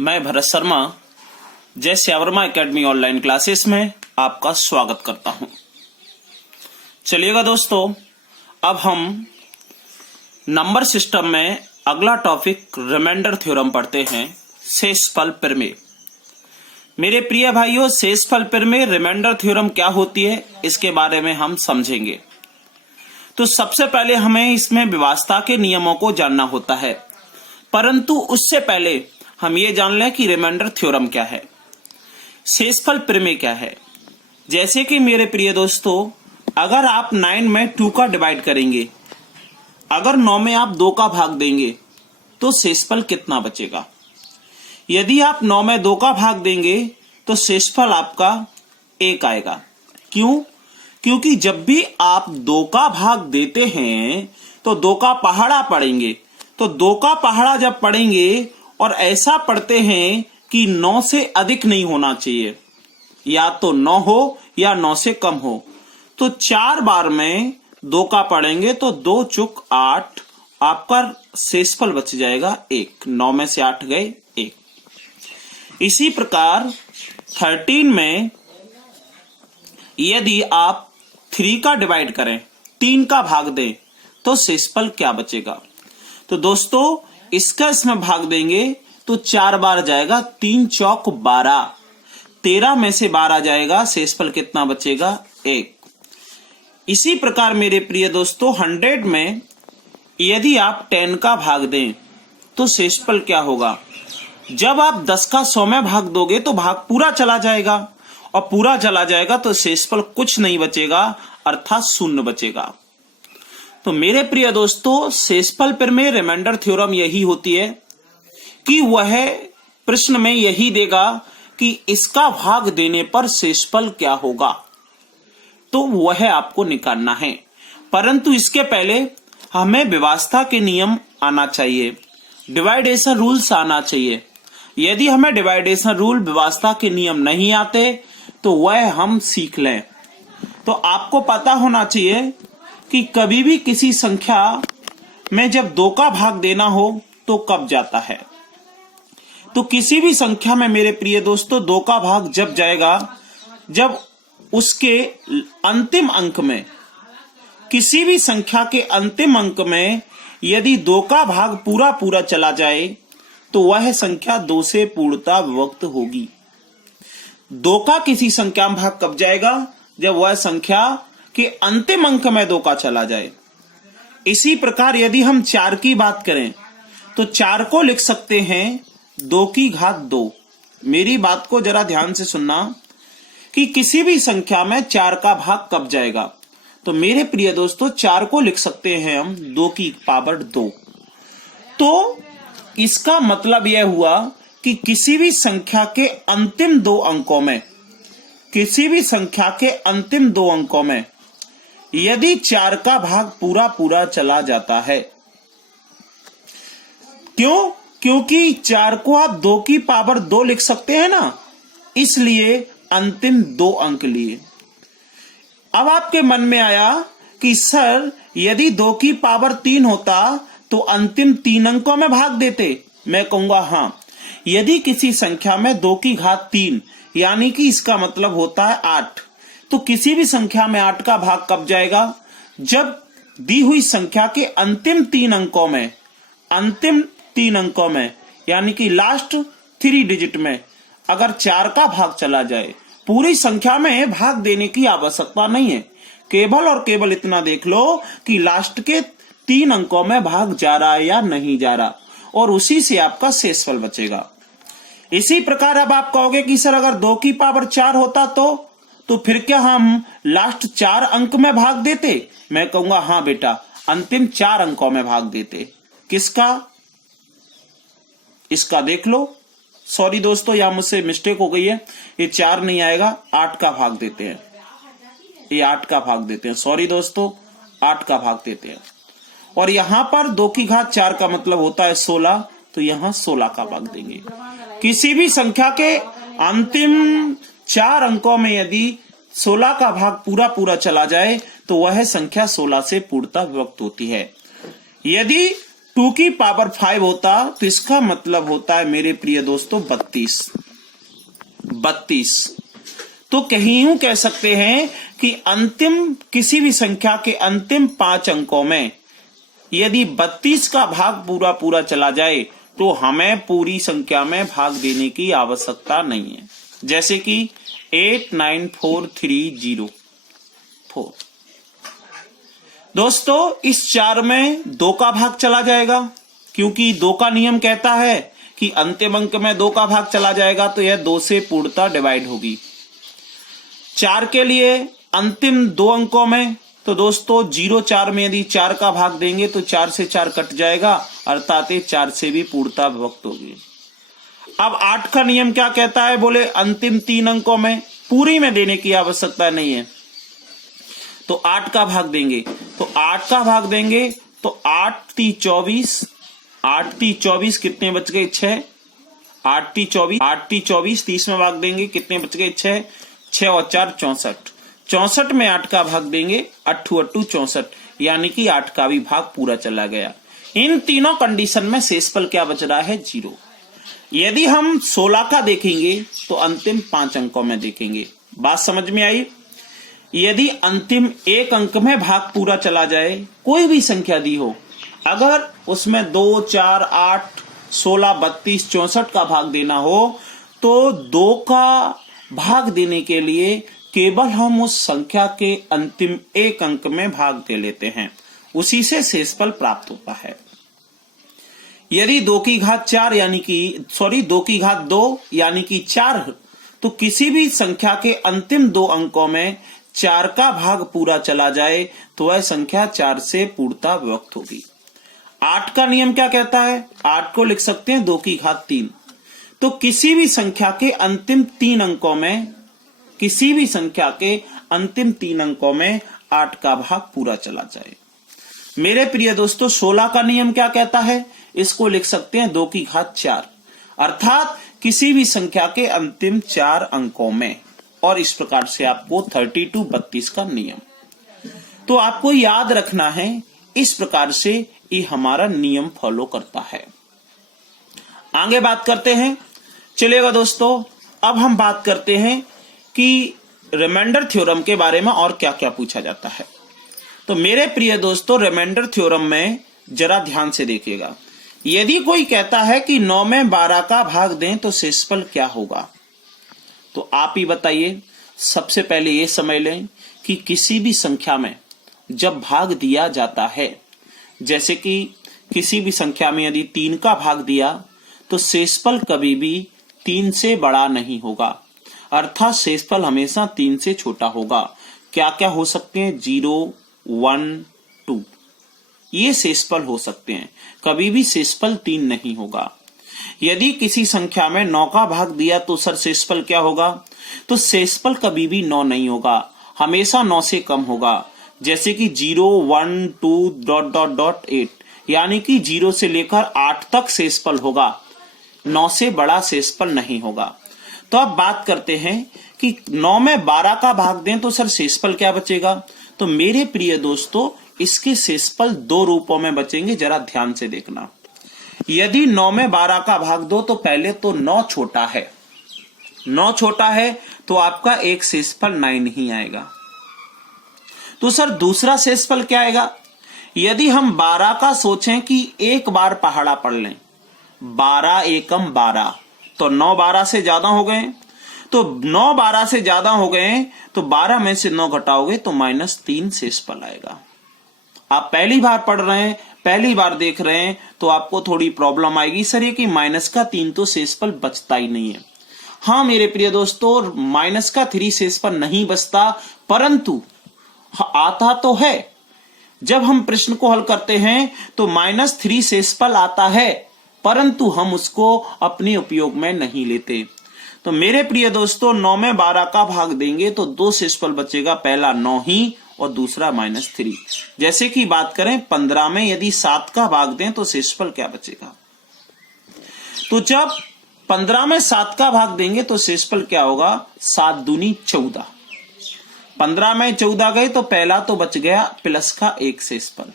मैं भरत शर्मा जय श्यावर्मा academy online classes में आपका स्वागत करता हूं। चलिएगा दोस्तों, अब हम नंबर सिस्टम में अगला टॉपिक रिमाइंडर थ्योरम पढ़ते हैं, शेषफल प्रमेय। मेरे प्रिय भाइयों, शेषफल प्रमेय रिमाइंडर थ्योरम क्या होती है इसके बारे में हम समझेंगे। तो सबसे पहले हमें इसमें विभाज्यता के नियमों को जानना होता है, परंतु उससे पहले हम ये जान लें कि रिमाइंडर थ्योरम क्या है, शेषफल प्रमेय क्या है। जैसे कि मेरे प्रिय दोस्तों, अगर आप 9 में 2 का डिवाइड करेंगे, अगर 9 में आप 2 का भाग देंगे तो शेषफल कितना बचेगा। यदि आप 9 में 2 का भाग देंगे तो शेषफल आपका 1 आएगा। क्यों? क्योंकि जब भी आप 2 का भाग देते हैं तो 2 का पहाड़ा पढ़ेंगे, तो 2 का पहाड़ा जब पढ़ेंगे और ऐसा पढ़ते हैं कि 9 से अधिक नहीं होना चाहिए, या तो 9 हो या 9 से कम हो, तो 4 बार में 2 का पढ़ेंगे तो 2 चुक 8, आपका शेषफल बच जाएगा 1। 9 में से 8 गए 1। इसी प्रकार 13 में यदि आप 3 का डिवाइड करें, 3 का भाग दें तो शेषफल क्या बचेगा। तो दोस्तों, इसका इसमें भाग देंगे तो 4 बार जाएगा, 3 चौक 12, 13 में से 12 जाएगा, शेषफल कितना बचेगा 1। इसी प्रकार मेरे प्रिय दोस्तों, 100 में यदि आप 10 का भाग दें तो शेषफल क्या होगा। जब आप 10 का 100 में भाग दोगे तो भाग पूरा चला जाएगा, और पूरा चला जाएगा तो शेषफल कुछ नहीं बचेगा, अर्थात 0 बचेगा। तो मेरे प्रिय दोस्तों, शेषफल प्रमेय रिमाइंडर थ्योरम यही होती है कि वह प्रश्न में यही देगा कि इसका भाग देने पर शेषफल क्या होगा, तो वह आपको निकालना है। परंतु इसके पहले हमें विभाज्यता के नियम आना चाहिए, डिवाइडेशन रूल्स आना चाहिए। यदि हमें डिवाइडेशन रूल, विभाज्यता के नियम नहीं आते तो वह हम सीख लें। तो आपको पता होना चाहिए कि कभी भी किसी संख्या में जब 2 का भाग देना हो तो कब जाता है। तो किसी भी संख्या में मेरे प्रिय दोस्तों 2 का भाग जब जाएगा, जब उसके अंतिम अंक में, किसी भी संख्या के अंतिम अंक में यदि 2 का भाग पूरा पूरा चला जाए तो वह संख्या 2 से पूर्णतः विभक्त होगी। 2 का किसी संख्या में भाग कब जाएगा, जब वह संख्या कि अंतिम अंक में 2 का चला जाए। इसी प्रकार यदि हम 4 की बात करें तो 4 को लिख सकते हैं 2 की घात 2। मेरी बात को जरा ध्यान से सुनना कि किसी भी संख्या में 4 का भाग कब जाएगा। तो मेरे प्रिय दोस्तों, 4 को लिख सकते हैं हम 2 की पावर 2। तो इसका मतलब यह हुआ कि किसी भी संख्या के अंतिम 2 अंकों में, किसी भी संख्या के अंतिम 2 अंकों में यदि 4 का भाग पूरा पूरा चला जाता है। क्यों? क्योंकि 4 को आप 2 की पावर 2 लिख सकते हैं ना, इसलिए अंतिम 2 अंक लिए। अब आपके मन में आया कि सर, यदि 2 की पावर 3 होता तो अंतिम 3 अंकों में भाग देते। मैं कहूंगा हां। यदि किसी संख्या में 2 की घात 3, यानी कि इसका मतलब होता है 8, तो किसी भी संख्या में 8 का भाग कब जाएगा, जब दी हुई संख्या के अंतिम 3 अंकों में, अंतिम 3 अंकों में यानी कि लास्ट 3 डिजिट में अगर 4 का भाग चला जाए। पूरी संख्या में भाग देने की आवश्यकता नहीं है, केवल और केवल इतना देख लो कि लास्ट के 3 अंकों में भाग जा रहा है या नहीं जा रहा, और उसी से आपका शेषफल बचेगा। इसी प्रकार अब आप कहोगे कि सर, अगर 2 की पावर 4 होता तो फिर क्या हम लास्ट 4 अंक में भाग देते। मैं कहूंगा हां बेटा, अंतिम 4 अंकों में भाग देते। किसका? इसका देख लो। सॉरी दोस्तों, यहां मुझसे मिस्टेक हो गई है, ये 4 नहीं आएगा, 8 का भाग देते हैं, ये 8 का भाग देते हैं। सॉरी दोस्तों, 8 का भाग देते हैं। और यहां पर 2 की घात 4 का मतलब होता है 16, तो यहां 16 का भाग देंगे। किसी भी संख्या के अंतिम 4 अंकों में यदि 16 का भाग पूरा पूरा चला जाए तो वह संख्या 16 से पूर्णतः विभक्त होती है। यदि 2 की पावर 5 होता तो इसका मतलब होता है मेरे प्रिय दोस्तों 32। तो कहीं यूं कह सकते हैं कि अंतिम किसी भी संख्या के अंतिम 5 अंकों में यदि 32 का भाग पूरा पूरा चला जाए तो हमें पूरी संख्या में भाग देने की आवश्यकता नहीं है। जैसे कि 894304। दोस्तों इस 4 में 2 का भाग चला जाएगा, क्योंकि 2 का नियम कहता है कि अंतिम अंक में 2 का भाग चला जाएगा, तो यह 2 से पूर्णतः डिवाइड होगी। 4 के लिए अंतिम 2 अंकों में तो दोस्तों 0-4 में यदि 4 का भाग देंगे तो 4 से 4 कट जाएगा, अर्थात 4 से भी पूर्णतः विभक्त होगी। अब 8 का नियम क्या कहता है, बोले अंतिम 3 अंकों में पूरी में देने की आवश्यकता नहीं है, तो 8 का भाग देंगे। तो 8 का भाग देंगे तो 8 × 24, 8 × 24 कितने बच गए 6, 8 × 24, 8 × 24 30 में भाग देंगे कितने बच गए 6, 6 और 4 64, 64 में 8 का भाग देंगे 8 × 8 64, यानी कि 8 का भी भाग पूरा चला गया। इन तीनों कंडीशन में शेषफल क्या बच रहा है 0। यदि हम 16 का देखेंगे तो अंतिम 5 अंकों में देखेंगे। बात समझ में आई? यदि अंतिम 1 अंक में भाग पूरा चला जाए, कोई भी संख्या दी हो, अगर उसमें 2, 4, 8, 16, 32, 64 का भाग देना हो तो 2 का भाग देने के लिए केवल हम उस संख्या के अंतिम 1 अंक में भाग दे लेते हैं, उसी से शेषफल प्राप्त होता है। यदि 2 की घात 4 यानी कि 2 की घात 2 यानी कि 4, तो किसी भी संख्या के अंतिम 2 अंकों में 4 का भाग पूरा चला जाए तो वह संख्या 4 से पूर्णतः विभक्त होगी। 8 का नियम क्या कहता है, 8 को लिख सकते हैं 2 की घात 3। तो किसी भी संख्या के अंतिम 3 अंकों में, किसी भी संख्या के अंतिम 3 अंकों में 8 का भाग पूरा चला जाए। मेरे प्रिय दोस्तों 16 का नियम क्या कहता है, इसको लिख सकते हैं 2 की घात 4, अर्थात किसी भी संख्या के अंतिम 4 अंकों में। और इस प्रकार से आपको 32 32 का नियम तो आपको याद रखना है। इस प्रकार से ये हमारा नियम फॉलो करता है। आगे बात करते हैं, चलिएगा दोस्तों, अब हम बात करते हैं कि रिमाइंडर थ्योरम के बारे में और क्या क्या पूछा जाता है। तो मेरे प्रिय दोस्तों रिमाइंडर थ्योरम में जरा ध्यान से देखिएगा। यदि कोई कहता है कि 9 में 12 का भाग दें तो शेषफल क्या होगा, तो आप ही बताइए। सबसे पहले ये समझ लें कि किसी भी संख्या में जब भाग दिया जाता है, जैसे कि किसी भी संख्या में यदि 3 का भाग दिया तो शेषफल कभी भी 3 से बड़ा नहीं होगा, अर्थात शेषफल हमेशा 3 से छोटा होगा। क्या क्या हो सकते हैं, 0, 1, 2, ये शेषफल हो सकते हैं, कभी भी शेषफल 3 नहीं होगा। यदि किसी संख्या में 9 का भाग दिया तो सर शेषफल क्या होगा, तो शेषफल कभी भी 9 नहीं होगा, हमेशा 9 से कम होगा। जैसे कि 0, 1, 2, ... 8, यानी कि 0 से लेकर 8 तक शेषफल होगा, 9 से बड़ा शेषफल नहीं होगा। तो अब बात करते हैं कि 9 में 12 का भाग दें तो सर शेषफल क्या बचेगा। तो मेरे प्रिय दोस्तों इसके शेषफल 2 रूपों में बचेंगे, जरा ध्यान से देखना। यदि 9 में 12 का भाग दो तो पहले तो 9 छोटा है, 9 छोटा है तो आपका एक शेषफल 9 ही आएगा। तो सर दूसरा शेषफल क्या आएगा, यदि हम 12 का सोचें कि एक बार पहाड़ा पढ़ लें, 12 एकम 12, तो 9 12 से ज्यादा हो गए, तो 9 12 से ज्यादा हो गए तो 12 में से 9 घटाओगे तो -3 शेषफल आएगा। आप पहली बार पढ़ रहे हैं, पहली बार देख रहे हैं तो आपको थोड़ी प्रॉब्लम आएगी, सर ये कि -3 तो शेषफल बचता ही नहीं है। हाँ मेरे प्रिय दोस्तों, -3 शेषफल नहीं बचता, परंतु आता तो है। जब हम प्रश्न को हल करते हैं तो -3 शेषफल आता है, परंतु हम उसको अपने उपयोग में नहीं लेते। तो मेरे प्रिय दोस्तों 9 में 12 का भाग देंगे तो 2 शेषफल बचेगा, पहला 9 ही और दूसरा -3। जैसे कि बात करें 15 में यदि 7 का भाग दें तो शेषफल क्या बचेगा, तो जब 15 में 7 का भाग देंगे तो शेषफल क्या होगा, 7 दूनी 14। 15 में 14 गए तो पहला तो बच गया प्लस का 1 शेषफल।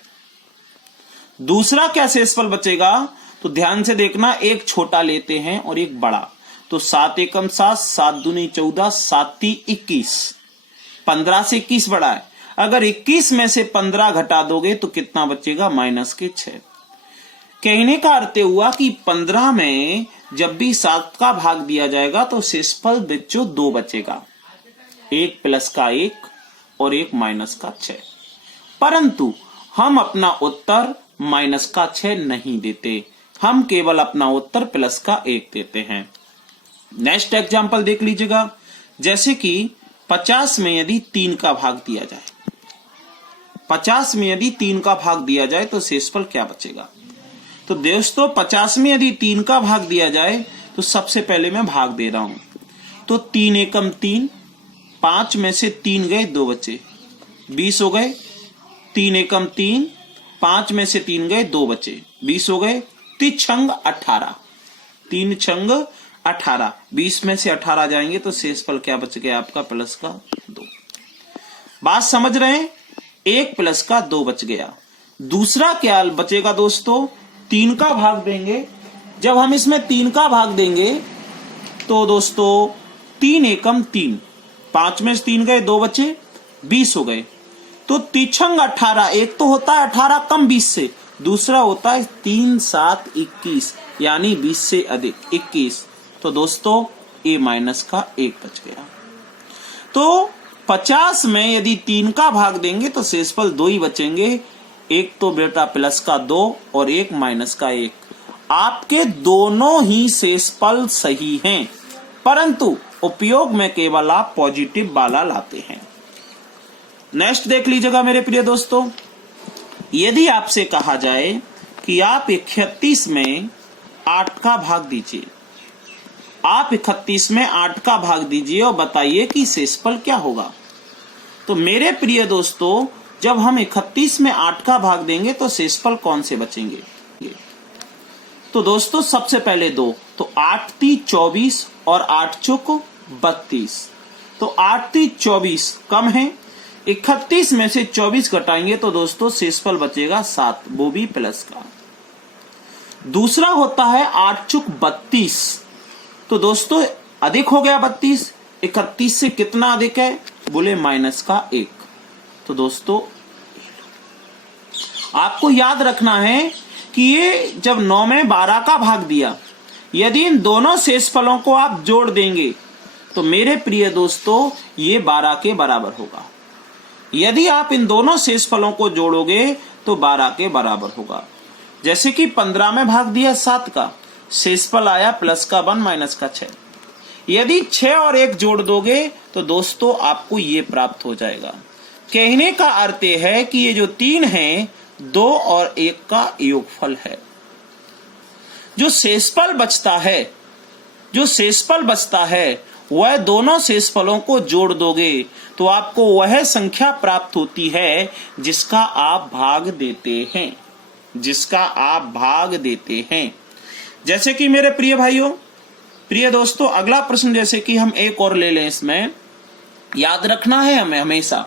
दूसरा क्या शेषफल बचेगा, तो ध्यान से देखना, एक छोटा लेते हैं और एक बड़ा। तो 7 एकम 7, 7 दूनी 14, 7 ती 21। 15 से 21 बड़ा है। अगर 21 में से 15 घटा दोगे तो कितना बचेगा, -6। कहने का अर्थ हुआ कि 15 में जब भी 7 का भाग दिया जाएगा तो शेषफल बच्चों 2 बचेगा, एक प्लस का 1 और एक माइनस का 6। परंतु हम अपना उत्तर माइनस का 6 नहीं देते, हम केवल अपना उत्तर प्लस का 1 देते हैं। नेक्स्ट एग्जांपल देख लीजिएगा, जैसे कि 50 में यदि 3 का भाग दिया जाए, 50 में यदि 3 का भाग दिया जाए तो शेषफल क्या बचेगा। तो दोस्तों 50 में यदि 3 का भाग दिया जाए तो सबसे पहले मैं भाग दे रहा हूं, तो 3 एकम 3, 5 में से 3 गए 2 बचे, 20 हो गए। 3 एकम 3, 5 में से 3 गए 2 बचे, 20 हो गए। 3 छंग 18, 3 छंग 18, 20 में से 18 जाएंगे तो शेषफल क्या बच गया आपका, प्लस का 2। बात समझ रहे हैं, 1 प्लस का 2 बच गया। दूसरा क्या बचेगा दोस्तों, 3 का भाग देंगे। जब हम इसमें 3 का भाग देंगे तो दोस्तों 3 एकम 3, 5 में से 3 गए 2 बचे, 20 हो गए। तो 3 छंग 18, एक तो होता है 18 कम 20 से, दूसरा होता है 3 7 21, यानी 20 से अधिक 21। तो दोस्तों ए माइनस का 1 बच गया। तो 50 में यदि 3 का भाग देंगे तो शेषफल 2 ही बचेंगे, एक तो बेटा प्लस का 2 और एक माइनस का 1। आपके दोनों ही शेषफल सही हैं, परंतु उपयोग में केवल आप पॉजिटिव वाला लाते हैं। नेक्स्ट देख लीजिएगा मेरे प्रिय दोस्तों, यदि आपसे कहा जाए कि आप 31 में 8 का भाग दीजिए, आप 31 में 8 का भाग दीजिए और बताइए कि शेषफल क्या होगा। तो मेरे प्रिय दोस्तों जब हम 31 में 8 का भाग देंगे तो शेषफल कौन से बचेंगे। तो दोस्तों सबसे पहले 2, तो 8 ती 24 और 8 चौक 32। तो 8 ती 24 कम है, 31 में से 24 घटाएंगे तो दोस्तों शेषफल बचेगा 7, वो भी प्लस का। दूसरा होता है 8 चौक 32। तो दोस्तों अधिक हो गया 32, 31 से कितना अधिक है, बोले माइनस का 1। तो दोस्तों आपको याद रखना है कि ये जब 9 में 12 का भाग दिया, यदि इन दोनों शेषफलों को आप जोड़ देंगे तो मेरे प्रिय दोस्तों ये 12 के बराबर होगा। यदि आप इन दोनों शेषफलों को जोड़ोगे तो 12 के बराबर होगा। जैसे कि 15 में भाग दिया 7 का, शेषफल आया प्लस का 1 माइनस का 6। यदि 6 और 1 जोड़ दोगे तो दोस्तों आपको ये प्राप्त हो जाएगा। कहने का अर्थ है कि ये जो 3 है 2 और 1 का योगफल है। जो शेषफल बचता है वह दोनों शेषफलों को जोड़ दोगे तो आपको वह संख्या प्राप्त होती है जिसका आप भाग देते हैं, जैसे कि मेरे प्रिय भाइयों प्रिय दोस्तों अगला प्रश्न, जैसे कि हम एक और ले लें, इसमें याद रखना है हमें हमेशा,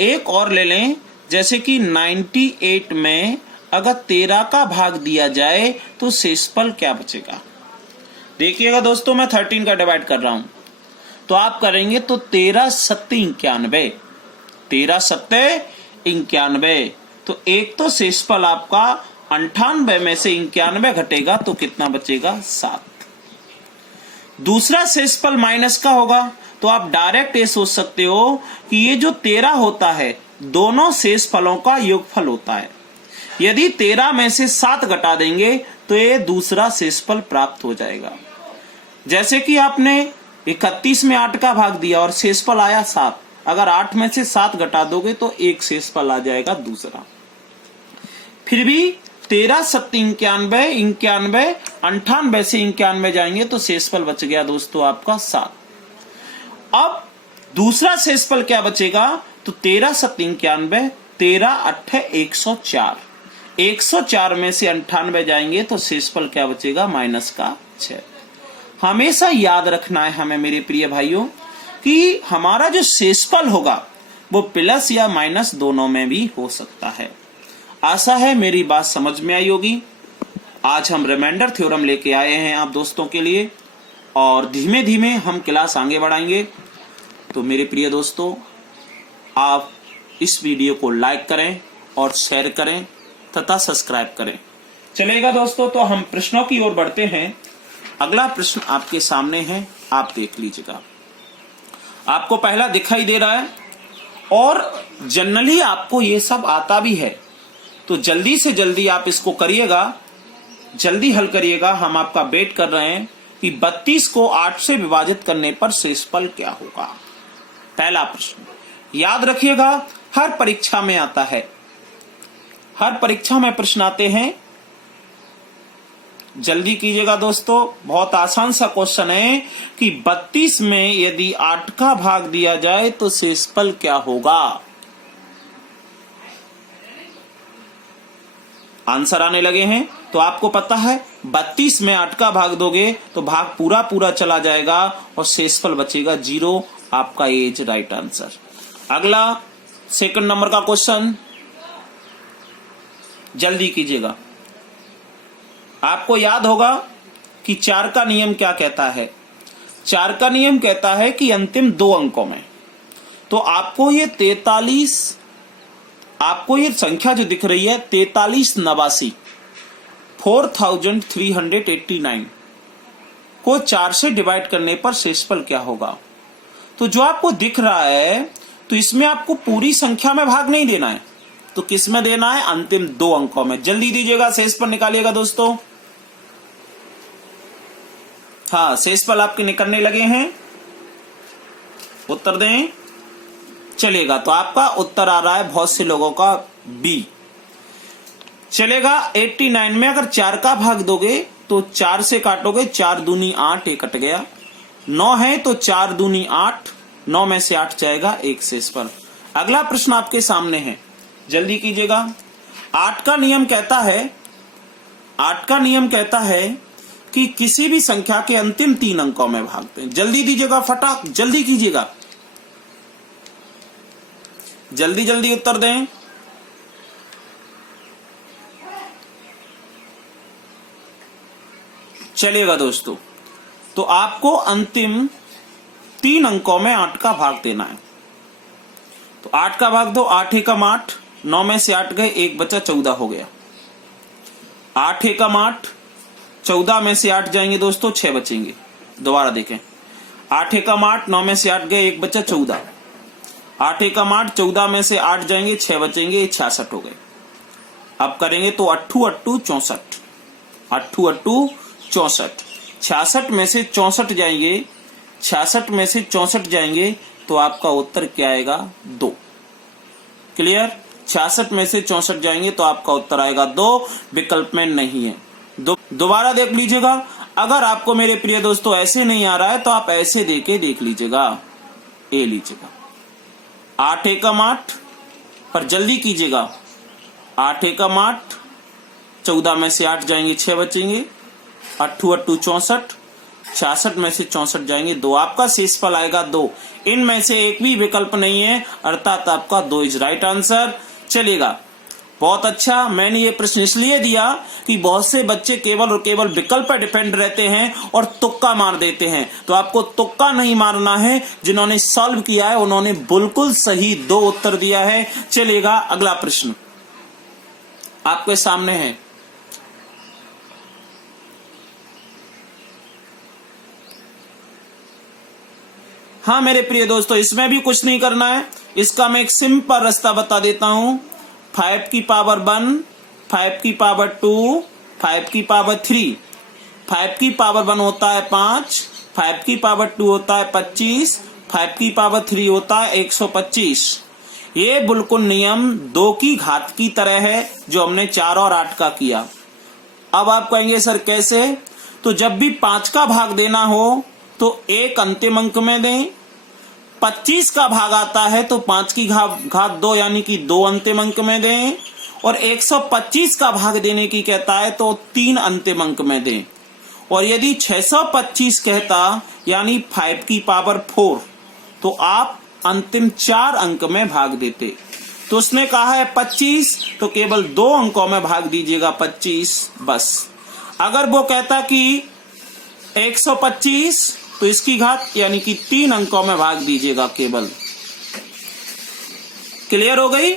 एक और ले लें, जैसे कि 98 में अगर 13 का भाग दिया जाए तो शेषफल क्या बचेगा। देखिएगा दोस्तों मैं 13 का डिवाइड कर रहा हूं, तो आप करेंगे तो 13 सत्ते 91, 13 सत्ते 91। तो एक तो शेषफल आपका 98 में से 91 घटेगा तो कितना बचेगा, 7। दूसरा शेषफल माइनस का होगा, तो आप डायरेक्ट ये सोच सकते हो कि ये जो 13 होता है दोनों शेषफलों का योगफल होता है। यदि 13 में से 7 घटा देंगे तो ये दूसरा शेषफल प्राप्त हो जाएगा। जैसे कि आपने 31 में 8 का भाग दिया और शेषफल आया 7, अगर 8 में से 7 घटा दोगे तो एक शेषफल आ जाएगा दूसरा। फिर भी 13 सत्ते 91, 91 98 से 91 जाएंगे तो शेषफल बच गया दोस्तों आपका 7। अब दूसरा शेषफल क्या बचेगा, तो 13 सत्ते 91, 13 8 104, 104 में से 98 जाएंगे तो शेषफल क्या बचेगा, माइनस का 6। हमेशा याद रखना है हमें मेरे प्रिय भाइयों कि हमारा जो शेषफल होगा वो प्लस या माइनस दोनों में भी हो सकता है। आशा है मेरी बात समझ में आई होगी। आज हम रिमाइंडर थ्योरम लेके आए हैं आप दोस्तों के लिए और धीमे धीमे हम क्लास आगे बढ़ाएंगे। तो मेरे प्रिय दोस्तों, आप इस वीडियो को लाइक करें और शेयर करें तथा सब्सक्राइब करें। चलेगा दोस्तों, तो हम प्रश्नों की ओर बढ़ते हैं। अगला प्रश्न आपके सामने है, आप देख लीजिएगा। आपको पहला दिखाई दे रहा है और जनरली आपको ये सब आता भी है, तो जल्दी से जल्दी आप इसको करिएगा, जल्दी हल करिएगा। हम आपका वेट कर रहे हैं कि 32 को 8 से विभाजित करने पर शेषफल क्या होगा। पहला प्रश्न याद रखिएगा, हर परीक्षा में आता है, हर परीक्षा में प्रश्न आते हैं। जल्दी कीजिएगा दोस्तों, बहुत आसान सा क्वेश्चन है कि 32 में यदि 8 का भाग दिया जाए तो शेषफल क्या होगा। आंसर आने लगे हैं, तो आपको पता है 32 में 8 का भाग दोगे तो भाग पूरा पूरा चला जाएगा और शेषफल बचेगा 0। आपका एज राइट आंसर। अगला सेकंड नंबर का क्वेश्चन, जल्दी कीजिएगा। आपको याद होगा कि 4 का नियम क्या कहता है। 4 का नियम कहता है कि अंतिम 2 अंकों में, तो आपको ये 43, आपको ये संख्या जो दिख रही है 4389 4389 को 4 से डिवाइड करने पर शेषफल क्या होगा। तो जो आपको दिख रहा है, तो इसमें आपको पूरी संख्या में भाग नहीं देना है, तो किस में देना है, अंतिम 2 अंकों में। जल्दी दीजिएगा, शेषफल निकालिएगा दोस्तों। हाँ, शेषफल आपके निकलने लगे हैं, उत्तर दें। चलेगा, तो आपका उत्तर आ रहा है बहुत से लोगों का बी। चलेगा, 89 में अगर 4 का भाग दोगे तो 4 से काटोगे, 4 दूनी 8, एक कट गया। 9 है तो 4 दूनी 8, 9 में से 8 जाएगा, एक शेषफल। अगला प्रश्न आपके सामने है, जल्दी कीजिएगा। 8 का नियम कहता है, 8 का नियम कहता है कि किसी भी संख्या के अंतिम 3 अंकों में भागते हैं। जल्दी दीजिएगा, फटाक जल्दी कीजिएगा, जल्दी जल्दी उत्तर दें। चलिएगा दोस्तों, तो आपको अंतिम 3 अंकों में 8 का भाग देना है। तो 8 का भाग दो, 8 एकम 8, 9 में से 8 गए, एक बचा, 14 हो गया। 8 एकम 8, 14 में से 8 जाएंगे दोस्तों, 6 बचेंगे। दोबारा देखें, 8 एकम 8, 9 में से 8 गए, एक बचा, 14। 8 एकम 8, 14 में से 8 जाएंगे, 6 बचेंगे, 66 हो गए। अब करेंगे तो 8 8 64, 8 8 64, 66 में से 64 जाएंगे, 66 में से 64 जाएंगे तो आपका उत्तर क्या आएगा, 2। क्लियर, 66 में से 64 जाएंगे तो आपका उत्तर आएगा 2, विकल्प में नहीं है। दोबारा देख लीजिएगा। अगर आपको मेरे प्रिय दोस्तों ऐसे नहीं आ रहा है तो आप ऐसे देके देख लीजिएगा, ए लीजिएगा। 8 एकम 8 पर जल्दी कीजिएगा, 8 एकम 8, 14 में से 8 जाएंगे, 6 बचेंगे। 8 8 64, 66 में से 64 जाएंगे, 2। आपका शेषफल आएगा 2। इनमें से एक भी विकल्प नहीं है, अर्थात आपका 2 इज राइट आंसर। चलेगा, बहुत अच्छा। मैंने ये प्रश्न इसलिए दिया कि बहुत से बच्चे केवल और केवल विकल्प पर डिपेंड रहते हैं और तुक्का मार देते हैं, तो आपको तुक्का नहीं मारना है। जिन्होंने सॉल्व किया है उन्होंने बिल्कुल सही 2 उत्तर दिया है। चलेगा, अगला प्रश्न आपके सामने है। हाँ मेरे प्रिय दोस्तों, इसमें भी कुछ नहीं करना है, इसका मैं एक सिंपल रास्ता बता देता हूं। 5 की पावर 1, 5 की पावर 2, 5 की पावर 3। 5 की पावर 1 होता है 5, 5 की पावर 2 होता है 25, 5 की पावर 3 होता है 125। ये बिल्कुल नियम 2 की घात की तरह है जो हमने 4 और 8 का किया। अब आप कहेंगे सर कैसे, तो जब भी 5 का भाग देना हो तो 1 अंतिम अंक में दें। 25 का भाग आता है तो 5 की घात 2 यानी कि 2 अंतिम अंक में दें। और 125 का भाग देने की कहता है तो 3 अंतिम अंक में दें। और यदि 625 कहता यानी 5 की पावर 4 तो आप अंतिम 4 अंक में भाग देते। तो तो उसने कहा है 25, तो केवल 2 अंकों में भाग दीजिएगा 25 बस। अगर वो कहता कि 125, तो इसकी घात यानी कि 3 अंकों में भाग दीजिएगा केवल। क्लियर हो गई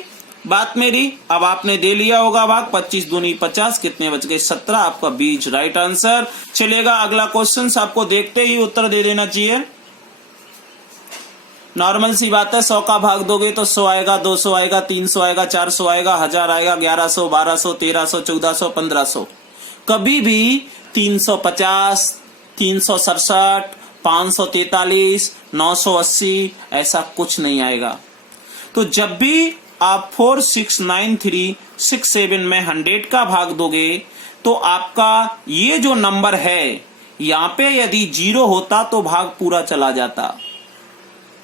बात मेरी? अब आपने दे लिया होगा भाग, 25 दूनी 50, कितने बच गए 17, आपका बीच राइट आंसर। चलेगा अगला क्वेश्चन, आपको देखते ही उत्तर दे देना चाहिए। नॉर्मल सी बात है, 100 का भाग दोगे तो 100 आएगा, 200 आएगा, 300 आएगा, 400 आएगा, 1000 आएगा, 1100, 1200, 1300, 1400, 1500। कभी भी 350, 367, 543, 980 ऐसा कुछ नहीं आएगा। तो जब भी आप 4, 6, 9, 3, 6, 7 में 100 का भाग दोगे तो आपका ये जो नंबर है यहाँ पे यदि 0 होता तो भाग पूरा चला जाता,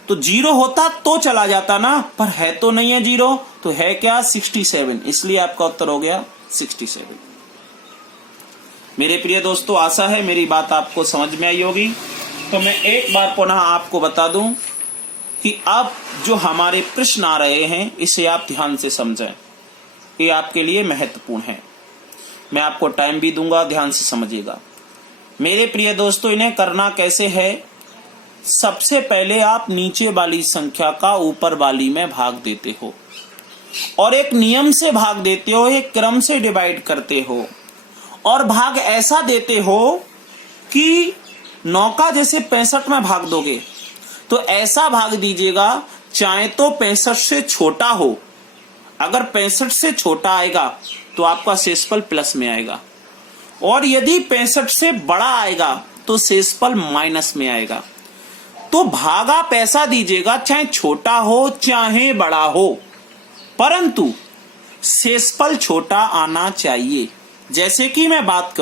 तो 0 होता तो चला जाता ना, पर है तो नहीं है 0, तो है क्या 67, इसलिए आपका उत्तर हो गया 67। मेरे प्रिय दोस्तों, आशा है मेरी बात आपको समझ में आई होगी। तो मैं एक बार पुनः आपको बता दूं कि अब जो हमारे प्रश्न आ रहे हैं इसे आप ध्यान से समझें, ये आपके लिए महत्वपूर्ण है। मैं आपको टाइम भी दूंगा, ध्यान से समझिएगा। मेरे प्रिय दोस्तों, इन्हें करना कैसे है? सबसे पहले आप नीचे वाली संख्या का ऊपर वाली में भाग देते हो और एक नियम से भाग देते हो, एक क्रम से डिवाइड करते हो और भाग ऐसा देते हो कि 9 का जैसे 65 में भाग दोगे तो ऐसा भाग दीजिएगा, चाहे तो 65 से छोटा हो, अगर 65 से छोटा आएगा तो आपका शेषफल प्लस में आएगा, और यदि 65 से बड़ा आएगा तो शेषफल माइनस में आएगा। तो भाग आप ऐसा दीजिएगा, चाहे छोटा हो चाहे बड़ा हो, परंतु शेषफल छोटा आना चाहिए। जैसे कि मैं बात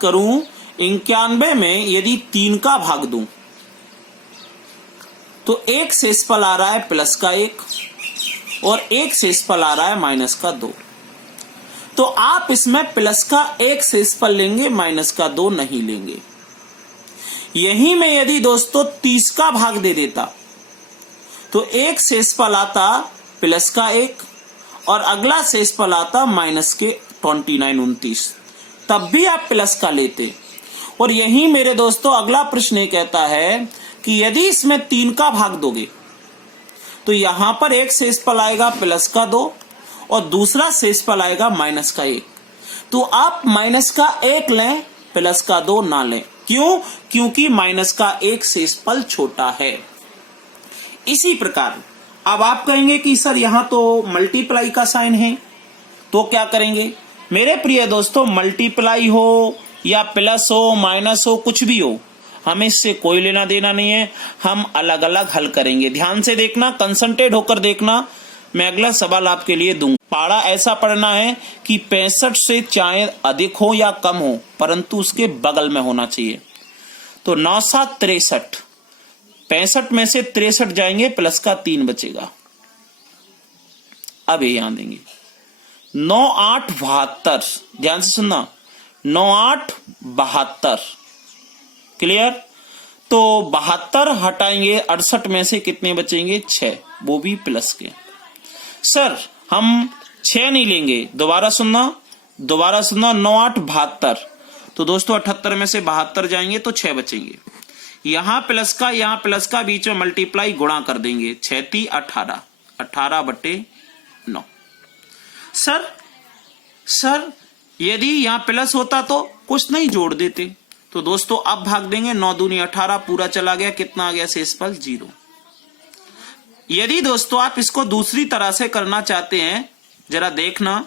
करूं 91 में यदि 3 का भाग दूं तो एक शेषफल आ रहा है प्लस का 1 और एक शेषफल आ रहा है माइनस का 2। तो आप इसमें प्लस का 1 शेषफल लेंगे, माइनस का 2 नहीं लेंगे। यही में यदि दोस्तों 30 का भाग दे देता तो एक शेषफल आता प्लस का 1 और अगला शेषफल आता माइनस के 29, तब भी आप प्लस का लेते। और यही मेरे दोस्तों अगला प्रश्न ये कहता है कि यदि इसमें 3 का भाग दोगे तो यहां पर एक शेषफल आएगा प्लस का 2 और दूसरा शेषफल आएगा माइनस का 1। तो आप माइनस का 1 लें, प्लस का 2 ना लें। क्यों? क्योंकि माइनस का 1 शेषफल छोटा है। इसी प्रकार अब आप कहेंगे कि सर यहां तो मल्टीप्लाई का साइन है, तो क्या करेंगे? मेरे प्रिय दोस्तों, मल्टीप्लाई हो या प्लस हो माइनस हो कुछ भी हो, हमें इससे कोई लेना देना नहीं है। हम अलग अलग हल करेंगे। ध्यान से देखना, कंसंट्रेट होकर देखना। मैं अगला सवाल आपके लिए दूंगा। पारा ऐसा पढ़ना है कि 65 से चाहे अधिक हो या कम हो, परंतु उसके बगल में होना चाहिए। तो 9 7 63, 65 में से 63 जाएंगे, प्लस का 3 बचेगा। अब ये यहां देंगे 9 8 72, ध्यान से सुनना, 9 8 72, क्लियर? तो 72 हटाएंगे, 68 में से कितने बचेंगे? 6, वो भी प्लस के। सर हम 6 नहीं लेंगे, दोबारा सुनना 9 8 72, तो दोस्तों 78 में से 72 जाएंगे तो 6 बचेंगे। यहां प्लस का यहां प्लस का, बीच में मल्टीप्लाई गुणा कर देंगे, 6 3 18, 18/9। सर यदि यहां प्लस होता तो कुछ नहीं जोड़ देते। तो दोस्तों अब भाग देंगे, 9 दूनी 18, पूरा चला गया, कितना आ गया शेषफल? 0। यदि दोस्तों आप इसको दूसरी तरह से करना चाहते हैं, जरा देखना,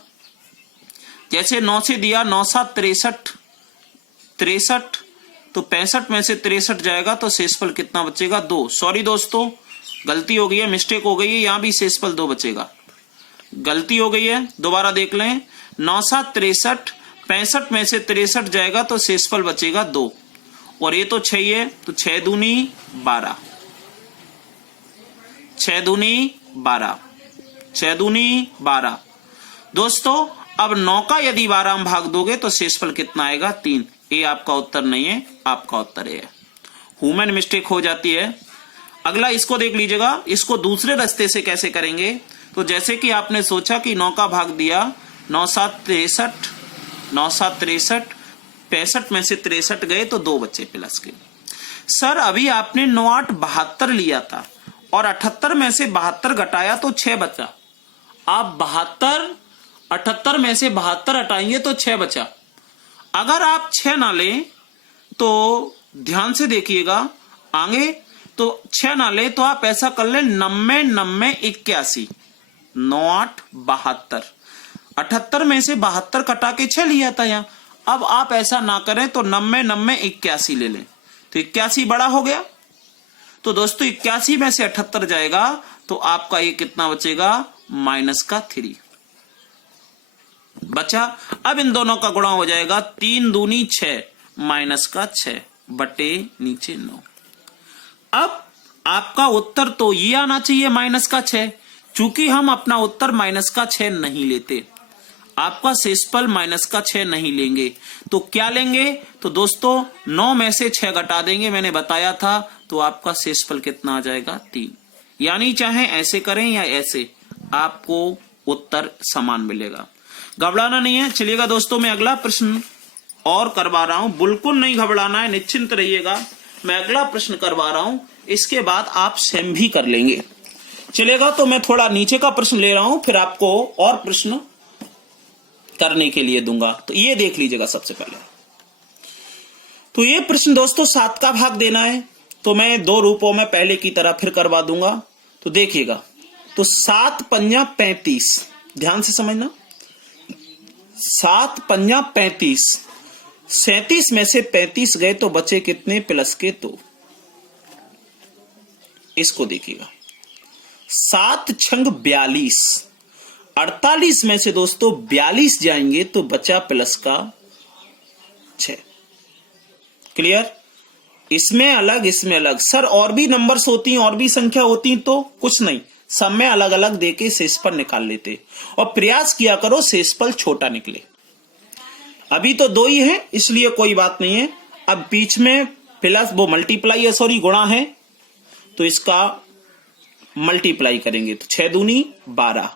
जैसे 9 से दिया 9 7 63, तो 65 में से 63 जाएगा तो शेषफल कितना बचेगा? 2। सॉरी दोस्तों, गलती हो गई है, मिस्टेक हो गई है, यहां भी शेषफल 2 बचेगा, गलती हो गई है, दोबारा देख लें। 9 7 63, 65 में से 63 जाएगा तो शेषफल बचेगा 2, और ये तो 6 है, तो 6 दूनी 12, 6 दूनी 12, 6 दूनी 12। दोस्तों अब 9 का यदि 12 में भाग दोगे तो शेषफल कितना आएगा? 3। ये आपका उत्तर नहीं है, आपका उत्तर है। ह्यूमन मिस्टेक हो जाती है। अगला इसको देख लीजिएगा, इसको दूसरे रास्ते से कैसे करेंगे। तो जैसे कि आपने सोचा कि 9 का भाग दिया, 9 7 63, 9 7 63, 65 में से 63 गए तो 2 बचे प्लस के। सर अभी आपने 9 8 72 लिया था और 78 में से 72 घटाया तो 6 बचा। आप 72 78 में से 72 हटाएंगे तो 6 बचा। अगर आप 6 ना लें तो ध्यान से देखिएगा आगे, तो 6 ना ले तो आप ऐसा कर ले 90 90 81, 9 8 72, 78 में से 72 कटा के 6 लिया था यहाँ। अब आप ऐसा ना करें तो 90 90 81 ले लें, तो 81 बड़ा हो गया। तो दोस्तों 81 में से 78 जाएगा तो आपका ये कितना बचेगा, माइनस का 3 बचा। अब इन दोनों का गुणा हो जाएगा, 3 दूनी 6, माइनस का 6 बटे नीचे 9। अब आपका उत्तर तो ये आना चाहिए माइनस का 6, चूंकि हम अपना उत्तर माइनस का 6 नहीं लेते, आपका शेषफल माइनस का 6 नहीं लेंगे तो क्या लेंगे। तो दोस्तों 9 में से 6 घटा देंगे, मैंने बताया था, तो आपका शेषफल कितना आ जाएगा, 3। यानी चाहे ऐसे करें या ऐसे, आपको उत्तर समान मिलेगा। घबराना नहीं है। चलिएगा दोस्तों, मैं अगला प्रश्न और करवा रहा हूं, बिल्कुल नहीं घबराना है, निश्चिंत रहिएगा। मैं अगला प्रश्न करवा रहा हूं, इसके बाद आप सेम भी कर लेंगे। चलेगा, तो मैं थोड़ा नीचे का प्रश्न ले रहा हूं, फिर आपको और प्रश्न करने के लिए दूंगा। तो ये देख लीजिएगा सबसे पहले। तो ये प्रश्न दोस्तों 7 का भाग देना है, तो मैं 2 रूपों में पहले की तरह फिर करवा दूंगा। तो देखिएगा, तो 7 पंजा 35, ध्यान से समझना, 7 पंजा 35, 37 में से 35 गए तो बचे कितने, प्लस के 2। इसको देखिएगा, 7 छंग 42, 48 में से दोस्तों 42 जाएंगे तो बचा प्लस का 6। क्लियर। इसमें अलग इसमें अलग। सर और भी नंबर्स होती हैं, और भी संख्या होती हैं, तो कुछ नहीं, सब में अलग अलग देके शेषफल निकाल लेते और प्रयास किया करो शेषफल छोटा निकले। अभी तो 2 ही है इसलिए कोई बात नहीं है। अब बीच में प्लस वो मल्टीप्लाई है, सॉरी गुणा है, तो इसका मल्टीप्लाई करेंगे तो 6 दूनी 12।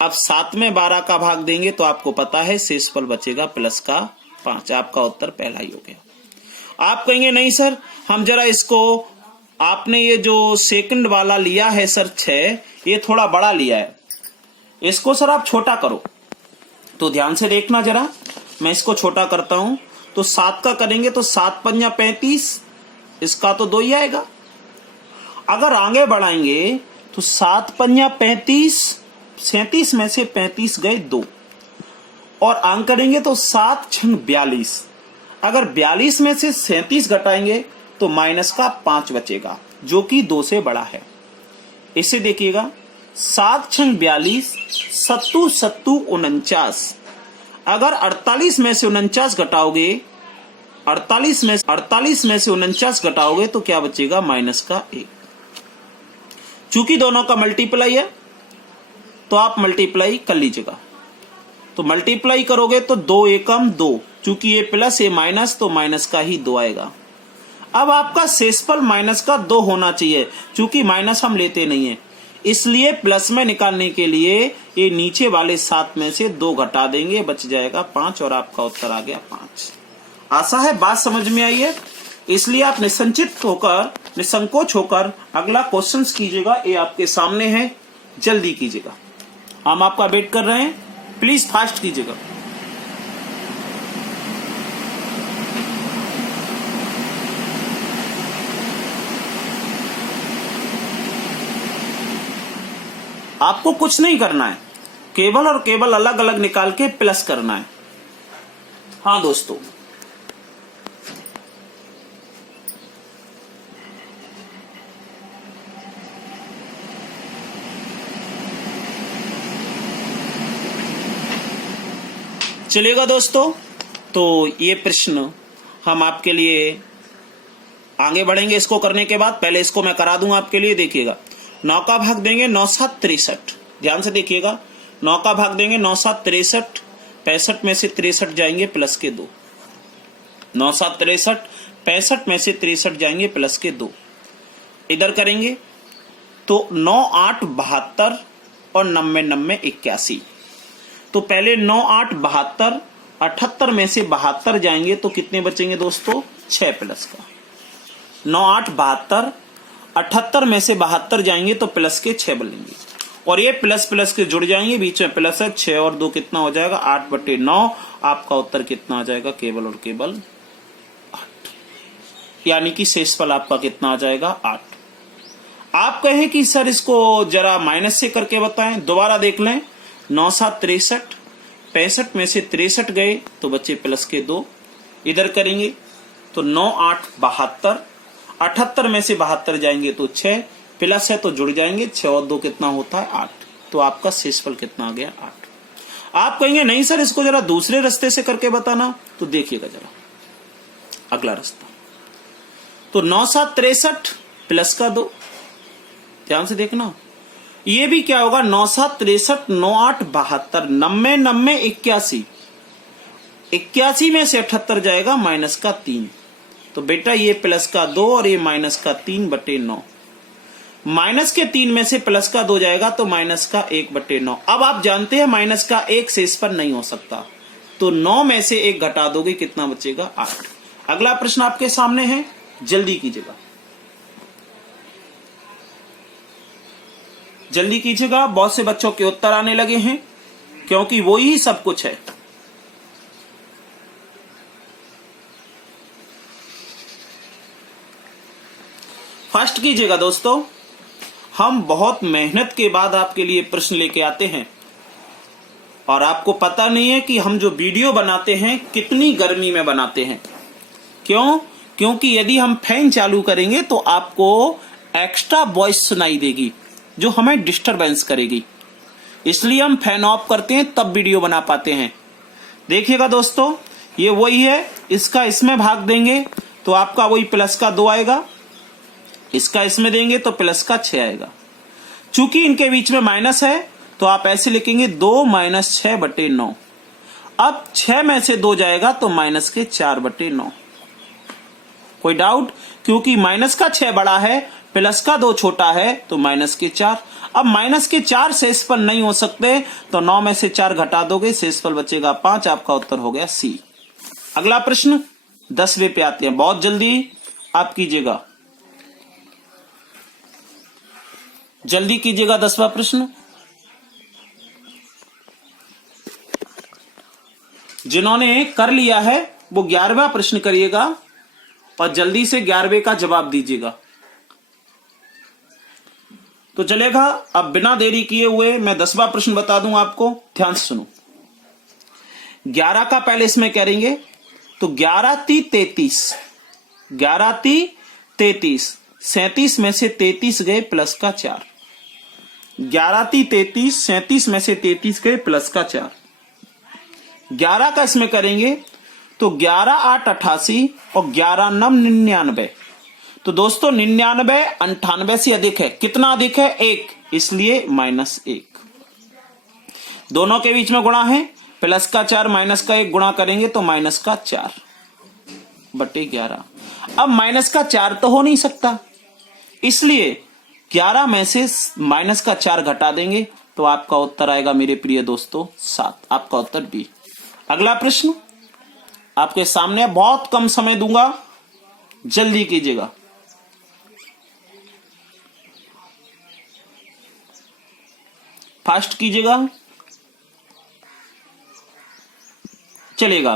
अब 7 में 12 का भाग देंगे तो आपको पता है शेषफल बचेगा प्लस का 5। आपका उत्तर पहला ही हो गया। आप कहेंगे नहीं सर, हम जरा इसको, आपने ये जो सेकंड वाला लिया है सर 6, ये थोड़ा बड़ा लिया है, इसको सर आप छोटा करो। तो ध्यान से देखना जरा, मैं इसको छोटा करता हूं। तो 7 का करेंगे तो 7 पंजा 35, इसका तो 2 ही आएगा। अगर आगे बढ़ाएंगे तो 7 पंजा 35, 37 में से 35 गए 2, और अंक करेंगे तो 7 छंग 42। अगर 42 में से 37 घटाएंगे तो माइनस का 5 बचेगा, जो कि 2 से बड़ा है। इसे देखिएगा, 7 छंग 42, 7 7 49। अगर 48 में से 49 घटाओगे, 48 में से 49 घटाओगे तो क्या बचेगा, माइनस का 1। चूंकि दोनों का मल्टीप्लाई है तो आप मल्टीप्लाई कर लीजिएगा। तो मल्टीप्लाई करोगे तो 2 एकम 2, चूंकि ये प्लस ये माइनस, तो माइनस का ही 2 आएगा। अब आपका शेषफल माइनस का 2 होना चाहिए, चूंकि माइनस हम लेते नहीं है, इसलिए प्लस में निकालने के लिए ये नीचे वाले 7 में से 2 घटा देंगे, बच जाएगा 5, और आपका उत्तर आ गया 5। आशा है बात समझ में आई है। इसलिए आप निसंचित होकर, निसंकोच होकर अगला क्वेश्चन कीजिएगा, ये आपके सामने है, जल्दी कीजिएगा, हम आपका वेट कर रहे हैं, प्लीज फास्ट कीजिएगा। आपको कुछ नहीं करना है, केवल और केवल अलग अलग निकाल के प्लस करना है। हाँ दोस्तों, चलिएगा दोस्तों, तो ये प्रश्न हम आपके लिए आगे बढ़ेंगे। इसको करने के बाद पहले इसको मैं करा दूंगा आपके लिए। देखिएगा, 9 का भाग देंगे 9 7 63, ध्यान से देखिएगा, 9 का भाग देंगे 9 7 63, 65 में से 63 जाएंगे प्लस के 2, 9 7 63, 65 में से 63 जाएंगे प्लस के 2। इधर करेंगे तो 9 8 72 और 90 90 81। तो पहले 9 8 72, 78 में से 72 जाएंगे तो कितने बचेंगे दोस्तों? 6 प्लस का 9 8 72, 78 में से 72 जाएंगे तो प्लस के 6 बनेंगे और ये प्लस प्लस के जुड़ जाएंगे, बीच में प्लस है। 6 और 2 कितना हो जाएगा? 8/9। आपका उत्तर कितना आ जाएगा? केवल और केवल 8, यानी कि शेषफल आपका कितना आ जाएगा? 8। आप कहें कि सर इसको जरा माइनस से करके बताएं, दोबारा देख लें। 9 7 63, 65 में से 63 गए तो बच्चे प्लस के 2। इधर करेंगे तो 9 8 72, 78 में से 72 जाएंगे तो 6, प्लस है तो जुड़ जाएंगे। 6 और 2 कितना होता है? 8। तो आपका शेषफल कितना आ गया? 8। आप कहेंगे नहीं सर इसको जरा दूसरे रास्ते से करके बताना, तो देखिएगा जरा अगला रास्ता। तो 9 7 63 प्लस का 2, ध्यान से देखना। ये भी क्या होगा? 9 7 63, 9 8 72, 90 90 81। 81 में से 78 जाएगा माइनस का 3। तो बेटा ये प्लस का 2 और ये माइनस का 3/9। माइनस के 3 में से प्लस का 2 जाएगा तो माइनस का 1/9। अब आप जानते हैं माइनस का 1 शेषफल नहीं हो सकता, तो 9 में से 1 घटा दोगे, कितना बचेगा? 8। अगला प्रश्न आपके सामने है, जल्दी कीजिएगा, जल्दी कीजिएगा। बहुत से बच्चों के उत्तर आने लगे हैं क्योंकि वो ही सब कुछ है। फर्स्ट कीजिएगा दोस्तों। हम बहुत मेहनत के बाद आपके लिए प्रश्न लेके आते हैं और आपको पता नहीं है कि हम जो वीडियो बनाते हैं कितनी गर्मी में बनाते हैं। क्यों? क्योंकि यदि हम फैन चालू करेंगे तो आपको एक्स्ट्रा वॉइस सुनाई देगी जो हमें डिस्टरबेंस करेगी, इसलिए हम फैन ऑफ करते हैं तब वीडियो बना पाते हैं। देखिएगा दोस्तों, ये वही है, इसका इसमें भाग देंगे तो आपका वही प्लस का 2 आएगा, इसका इसमें देंगे तो प्लस का 6 आएगा। चूंकि इनके बीच में माइनस है तो आप ऐसे लिखेंगे 2 - 6/9। अब 6 में से 2 जाएगा तो माइनस के 4/9। कोई डाउट? क्योंकि माइनस का 6 बड़ा है, प्लस का 2 छोटा है, तो माइनस के 4। अब माइनस के 4 शेषफल नहीं हो सकते, तो 9 में से 4 घटा दोगे, शेषफल बचेगा 5। आपका उत्तर हो गया सी। अगला प्रश्न 10वें पे आते हैं, बहुत जल्दी आप कीजिएगा, जल्दी कीजिएगा। 10वां प्रश्न जिन्होंने कर लिया है वो 11वां प्रश्न करिएगा और जल्दी से 11वें का जवाब दीजिएगा तो चलेगा। अब बिना देरी किए हुए मैं 10वां प्रश्न बता दूं आपको, ध्यान से सुनो। 11 का पहले इसमें करेंगे तो 11 × 33, 11 × 33, 37 में से 33 गए प्लस का 4। 11 × 33, 37 में से 33 गए प्लस का 4। 11 का इसमें करेंगे तो 11 8 88 और 11 9 99। तो दोस्तों 99 98 से अधिक है। कितना अधिक है? 1, इसलिए -1। दोनों के बीच में गुणा है, प्लस का 4 माइनस का 1 गुणा करेंगे तो माइनस का 4/11। अब माइनस का 4 तो हो नहीं सकता, इसलिए 11 में से माइनस का 4 घटा देंगे तो आपका उत्तर आएगा मेरे प्रिय दोस्तों 7। आपका उत्तर बी। अगला प्रश्न आपके सामने, बहुत कम समय दूंगा, जल्दी कीजिएगा। फास्ट कीजिएगा, चलेगा।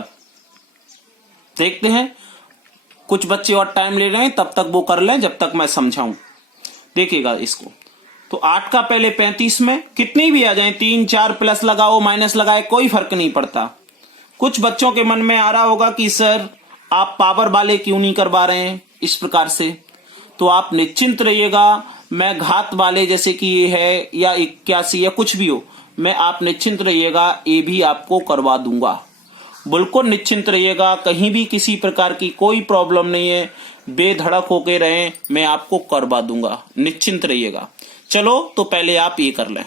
देखते हैं, कुछ बच्चे और टाइम ले रहे हैं, तब तक वो कर लें जब तक मैं समझाऊं। देखिएगा इसको, तो 8 का पहले 35 में कितनी भी आ जाए, 3 4 प्लस लगाओ माइनस लगाए कोई फर्क नहीं पड़ता। कुछ बच्चों के मन में आ रहा होगा कि सर आप पावर वाले क्यों नहीं करवा रहे हैं इस प्रकार से, तो आप निश्चिंत रहिएगा, मैं घात वाले जैसे कि ये है या 81 या कुछ भी हो, मैं आप निश्चिंत रहिएगा, ये भी आपको करवा दूंगा। बिल्कुल निश्चिंत रहिएगा, कहीं भी किसी प्रकार की कोई प्रॉब्लम नहीं है, बेधड़क होके रहें, मैं आपको करवा दूंगा, निश्चिंत रहिएगा। चलो तो पहले आप ये कर लें।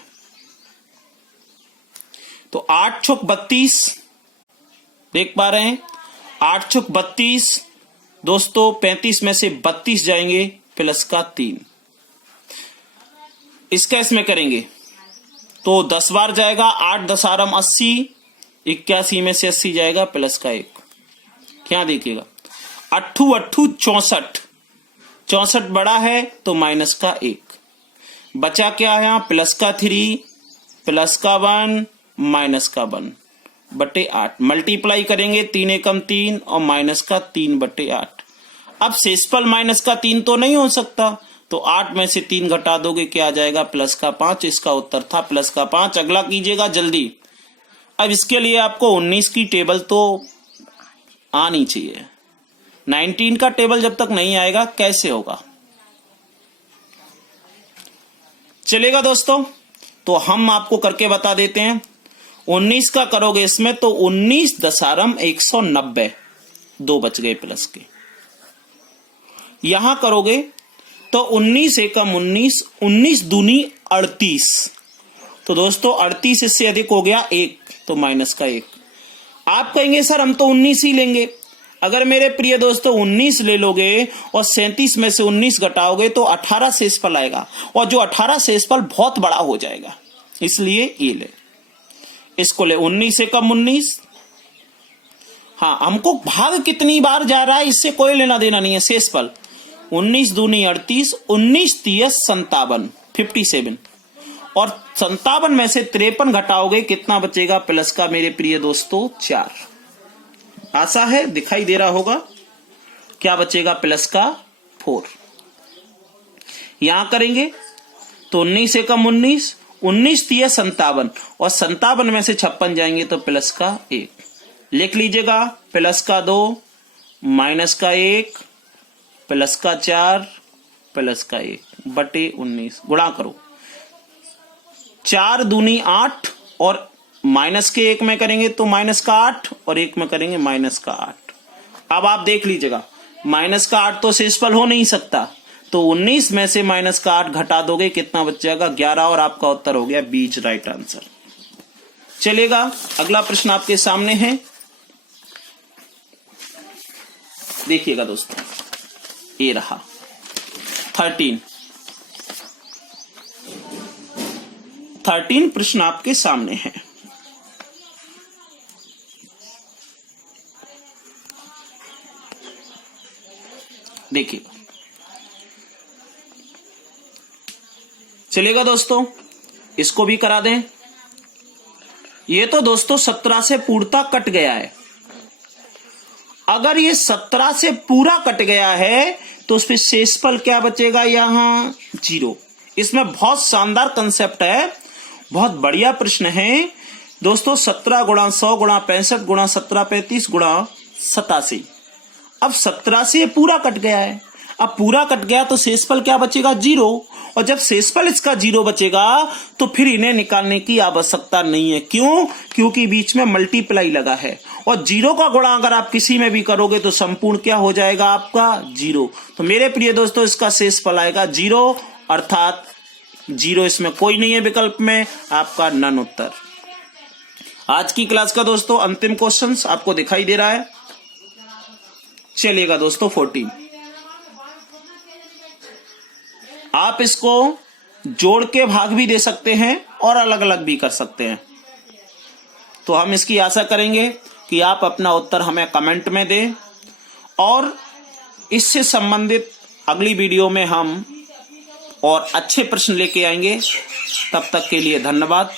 तो 8 × 32 देख पा रहे हैं, 8 × 32 दोस्तों 35 में से 32 जाएंगे प्लस का 3, इसका इसमें करेंगे तो 10 बार जाएगा, 8 दसारम 80, 81 में से 80 जाएगा प्लस का 1। क्या देखिएगा, 8 8 64, 64 बड़ा है तो माइनस का 1 बचा। क्या है यहाँ, प्लस का 3 प्लस का 1 माइनस का 1 बटे 8। मल्टीप्लाई करेंगे 3 एकम 3 और माइनस का 3 बटे 8। अब शेषफल माइनस का 3 तो नहीं हो सकता, तो 8 में से 3 घटा दोगे क्या आ जाएगा, प्लस का 5। इसका उत्तर था प्लस का 5। अगला कीजिएगा जल्दी। अब इसके लिए आपको 19 की टेबल तो आनी चाहिए। 19 का टेबल जब तक नहीं आएगा कैसे होगा, चलेगा दोस्तों? तो हम आपको करके बता देते हैं। 19 का करोगे इसमें तो 19 दसारम 190, 2 बच गए प्लस के। यहां करोगे तो 19 एकम 19, 19 दूनी 38। तो दोस्तों 38 इससे अधिक हो गया 1, तो माइनस का 1। आप कहेंगे सर हम तो 19 ही लेंगे। अगर मेरे प्रिय दोस्तों 19 ले लोगे और 37 में से 19 घटाओगे तो 18 शेषफल आएगा, और जो 18 शेषफल बहुत बड़ा हो जाएगा, इसलिए ये ले, इसको ले 19 एकम 19। हाँ, हमको भाग कितनी बार जा रहा है इससे कोई लेना देना नहीं है। शेषफल 19 दूनी 38, 19 तियस 57, 57, और 57 में से 53 घटाओगे कितना बचेगा प्लस का मेरे प्रिय दोस्तों 4। आशा है दिखाई दे रहा होगा। क्या बचेगा प्लस का 4। यहां करेंगे तो 19 एकम 19, 19 तियस 57, और 57 में से 56 जाएंगे तो प्लस का 1। लिख लीजिएगा प्लस का 2 माइनस का 1 प्लस का 4 प्लस का 1 बटे 19। गुणा करो, 4 दूनी 8, और माइनस के 1 में करेंगे तो माइनस का 8, और 1 में करेंगे माइनस का 8। अब आप देख लीजिएगा, माइनस का 8 तो शेषफल हो नहीं सकता, तो 19 में से माइनस का 8 घटा दोगे कितना बच जाएगा 11, और आपका उत्तर हो गया बीज राइट आंसर। चलेगा, अगला प्रश्न आपके सामने है, देखिएगा दोस्तों, ये रहा 13 प्रश्न आपके सामने है। देखिए, चलेगा दोस्तों, इसको भी करा दें। ये तो दोस्तों 17 से पूर्णता कट गया है। अगर ये 17 से पूरा कट गया है तो उसमें शेषफल क्या बचेगा, यहां 0। इसमें बहुत शानदार कंसेप्ट है, बहुत बढ़िया प्रश्न है दोस्तों। 17 गुणा 100 गुणा 65 गुणा 17 35 गुणा 87। अब 17 से पूरा कट गया है, अब पूरा कट गया तो शेषफल क्या बचेगा 0, और जब शेषफल इसका 0 बचेगा तो फिर इन्हें निकालने की आवश्यकता नहीं है। क्यों? क्योंकि बीच में मल्टीप्लाई लगा है, और 0 का गुणा अगर आप किसी में भी करोगे तो संपूर्ण क्या हो जाएगा आपका 0। तो मेरे प्रिय दोस्तों इसका शेषफल आएगा 0, अर्थात 0 इसमें कोई नहीं है विकल्प में, आपका नन उत्तर। आज की क्लास का दोस्तों अंतिम क्वेश्चन आपको दिखाई दे रहा है। चलिएगा दोस्तों 14। आप इसको जोड़ के भाग भी दे सकते हैं और अलग अलग भी कर सकते हैं, तो हम इसकी आशा करेंगे कि आप अपना उत्तर हमें कमेंट में दें, और इससे संबंधित अगली वीडियो में हम और अच्छे प्रश्न लेके आएंगे। तब तक के लिए धन्यवाद।